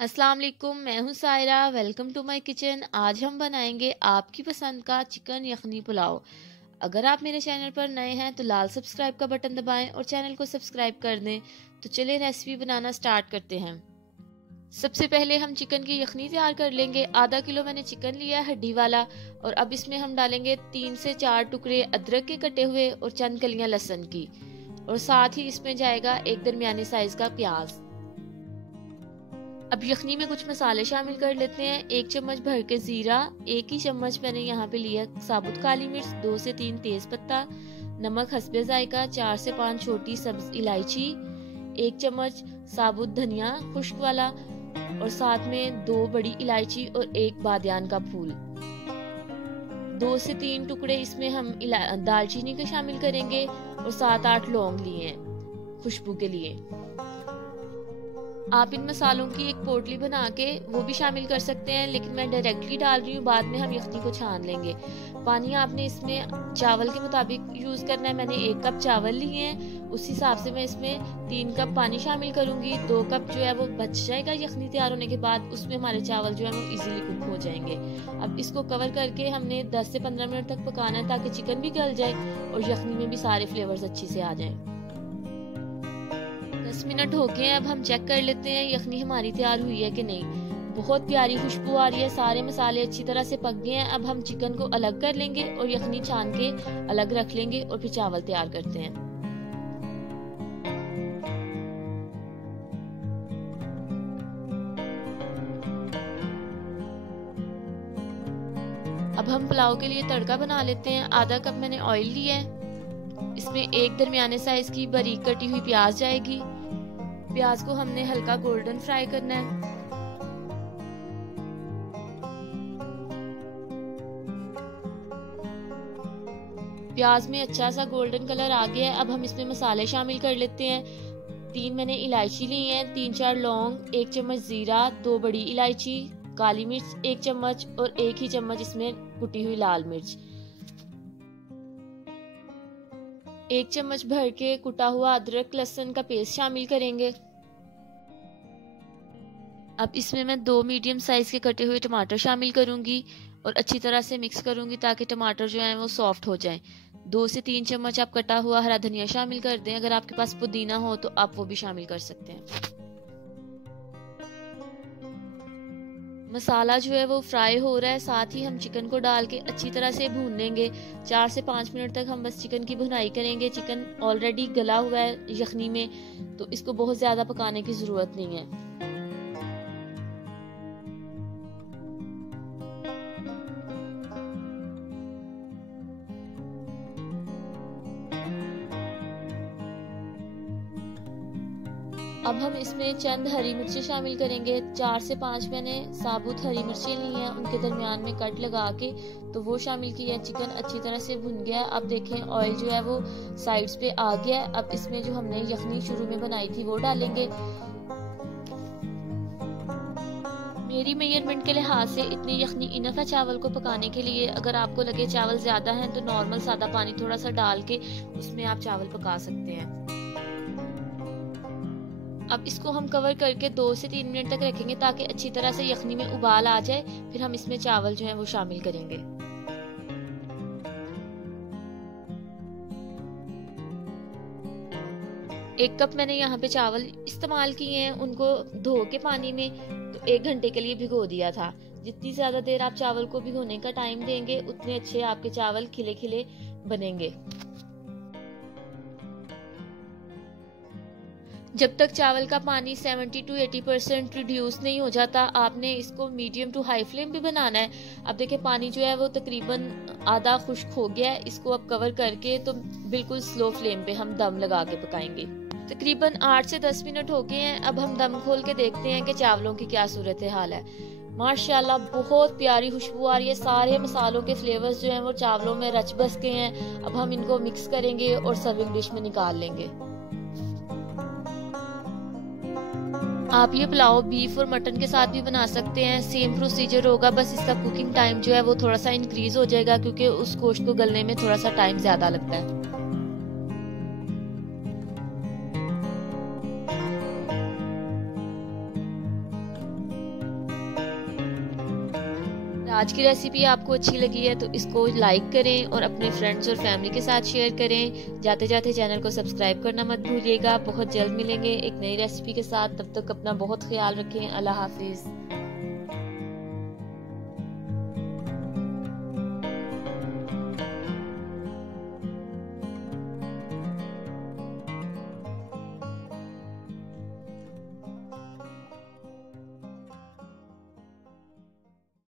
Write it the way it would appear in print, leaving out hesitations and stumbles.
अस्सलाम वालेकुम, मैं हूं Saira. Welcome to my kitchen. आज हम बनाएंगे आपकी पसंद का चिकन यखनी पुलाव। अगर आप मेरे चैनल पर नए हैं तो लाल सब्सक्राइब का बटन दबाएं और चैनल को सब्सक्राइब कर दें। तो चलिए रेसिपी बनाना स्टार्ट करते हैं। सबसे पहले हम चिकन की यखनी तैयार कर लेंगे। आधा किलो मैंने चिकन लिया हड्डी वाला, और अब इसमें हम डालेंगे 3 से 4 टुकड़े अदरक के कटे हुए और चंद कलियां लहसुन की, और साथ ही इसमें जाएगा एक दरमियानी साइज का प्याज। अब यखनी में कुछ मसाले शामिल कर लेते हैं। 1 चम्मच भर के जीरा, 1 ही चम्मच मैंने यहाँ पे लिया साबुत काली मिर्च, 2 से 3 तेज पत्ता, नमक हस्बे जायका, 4 से 5 छोटी सब्ज इलायची, 1 चम्मच साबुत धनिया खुश्क वाला, और साथ में 2 बड़ी इलायची और 1 बादियान का फूल। 2 से 3 टुकड़े इसमें हम दालचीनी के शामिल करेंगे, और 7-8 लौंग लिए हैं खुशबू के लिए। आप इन मसालों की एक पोटली बना के वो भी शामिल कर सकते हैं, लेकिन मैं डायरेक्टली डाल रही हूँ, बाद में हम यखनी को छान लेंगे। पानी आपने इसमें चावल के मुताबिक यूज करना है। मैंने 1 कप चावल लिए हैं, उस हिसाब से मैं इसमें 3 कप पानी शामिल करूंगी। 2 कप जो है वो बच जाएगा यखनी तैयार होने के बाद, उसमें हमारे चावल जो है वो इजीली कुक हो जाएंगे। अब इसको कवर करके हमने 10 से 15 मिनट तक पकाना है, ताकि चिकन भी गल जाए और यखनी में भी सारे फ्लेवर्स अच्छे से आ जाए। 10 मिनट हो गए हैं। अब हम चेक कर लेते हैं यखनी हमारी तैयार हुई है कि नहीं। बहुत प्यारी खुशबू आ रही है, सारे मसाले अच्छी तरह से पक गए हैं। अब हम चिकन को अलग कर लेंगे और यखनी छान के अलग रख लेंगे, और फिर चावल तैयार करते हैं। अब हम पुलाव के लिए तड़का बना लेते हैं। आधा कप मैंने ऑयल लिया है, इसमें 1 दरमियाने साइज की बारीक कटी हुई प्याज जाएगी। प्याज को हमने हल्का गोल्डन फ्राई करना है। प्याज में अच्छा सा गोल्डन कलर आ गया है। अब हम इसमें मसाले शामिल कर लेते हैं। 3 मैंने इलायची ली है, 3-4 लौंग, 1 चम्मच जीरा, 2 बड़ी इलायची, काली मिर्च 1 चम्मच, और 1 ही चम्मच इसमें कुटी हुई लाल मिर्च। 1 चम्मच भर के कुटा हुआ अदरक लहसुन का पेस्ट शामिल करेंगे। अब इसमें मैं 2 मीडियम साइज के कटे हुए टमाटर शामिल करूंगी और अच्छी तरह से मिक्स करूंगी, ताकि टमाटर जो है वो सॉफ्ट हो जाएं। 2 से 3 चम्मच आप कटा हुआ हरा धनिया शामिल कर दें। अगर आपके पास पुदीना हो तो आप वो भी शामिल कर सकते हैं। मसाला जो है वो फ्राई हो रहा है, साथ ही हम चिकन को डाल के अच्छी तरह से भून लेंगे। 4 से 5 मिनट तक हम बस चिकन की भुनाई करेंगे। चिकन ऑलरेडी गला हुआ है यखनी में, तो इसको बहुत ज्यादा पकाने की जरूरत नहीं है। अब हम इसमें चंद हरी मिर्ची शामिल करेंगे। 4 से 5 मैंने साबुत हरी मिर्ची ली हैं, उनके दरमियान में कट लगा के तो वो शामिल किया है। चिकन अच्छी तरह से भुन गया है। अब देखें ऑयल जो है वो साइड्स पे आ गया है। अब इसमें जो हमने यखनी शुरू में बनाई थी वो डालेंगे। मेरी मेजरमेंट के लिहाज से इतनी यखनी इनफ है चावल को पकाने के लिए। अगर आपको लगे चावल ज्यादा हैं तो नॉर्मल सादा पानी थोड़ा सा डाल के उसमें आप चावल पका सकते हैं। अब इसको हम कवर करके 2 से 3 मिनट तक रखेंगे, ताकि अच्छी तरह से यखनी में उबाल आ जाए। फिर हम इसमें चावल जो है वो शामिल करेंगे। 1 कप मैंने यहाँ पे चावल इस्तेमाल किए हैं, उनको धो के पानी में तो 1 घंटे के लिए भिगो दिया था। जितनी ज्यादा देर आप चावल को भिगोने का टाइम देंगे, उतने अच्छे आपके चावल खिले खिले बनेंगे। जब तक चावल का पानी 70 to 80% रिड्यूस नहीं हो जाता, आपने इसको मीडियम टू हाई फ्लेम पे बनाना है। अब देखिए पानी जो है वो तकरीबन आधा खुश्क हो गया है। इसको अब कवर करके तो बिल्कुल स्लो फ्लेम पे हम दम लगा के पकाएंगे। तकरीबन 8 से 10 मिनट हो गए हैं। अब हम दम खोल के देखते हैं कि चावलों की क्या सूरत हाल है। माशाल्लाह बहुत प्यारी खुशबू आ रही है। सारे मसालों के फ्लेवर्स जो हैं वो चावलों में रच बस गए हैं। अब हम इनको मिक्स करेंगे और सर्विंग डिश में निकाल लेंगे। आप ये पुलाव बीफ और मटन के साथ भी बना सकते हैं। सेम प्रोसीजर होगा, बस इसका कुकिंग टाइम जो है वो थोड़ा सा इंक्रीज हो जाएगा, क्योंकि उस गोश्त को गलने में थोड़ा सा टाइम ज्यादा लगता है। आज की रेसिपी आपको अच्छी लगी है तो इसको लाइक करें और अपने फ्रेंड्स और फैमिली के साथ शेयर करें। जाते जाते चैनल को सब्सक्राइब करना मत भूलिएगा। बहुत जल्द मिलेंगे एक नई रेसिपी के साथ, तब तक अपना बहुत ख्याल रखें। अल्लाह हाफिज।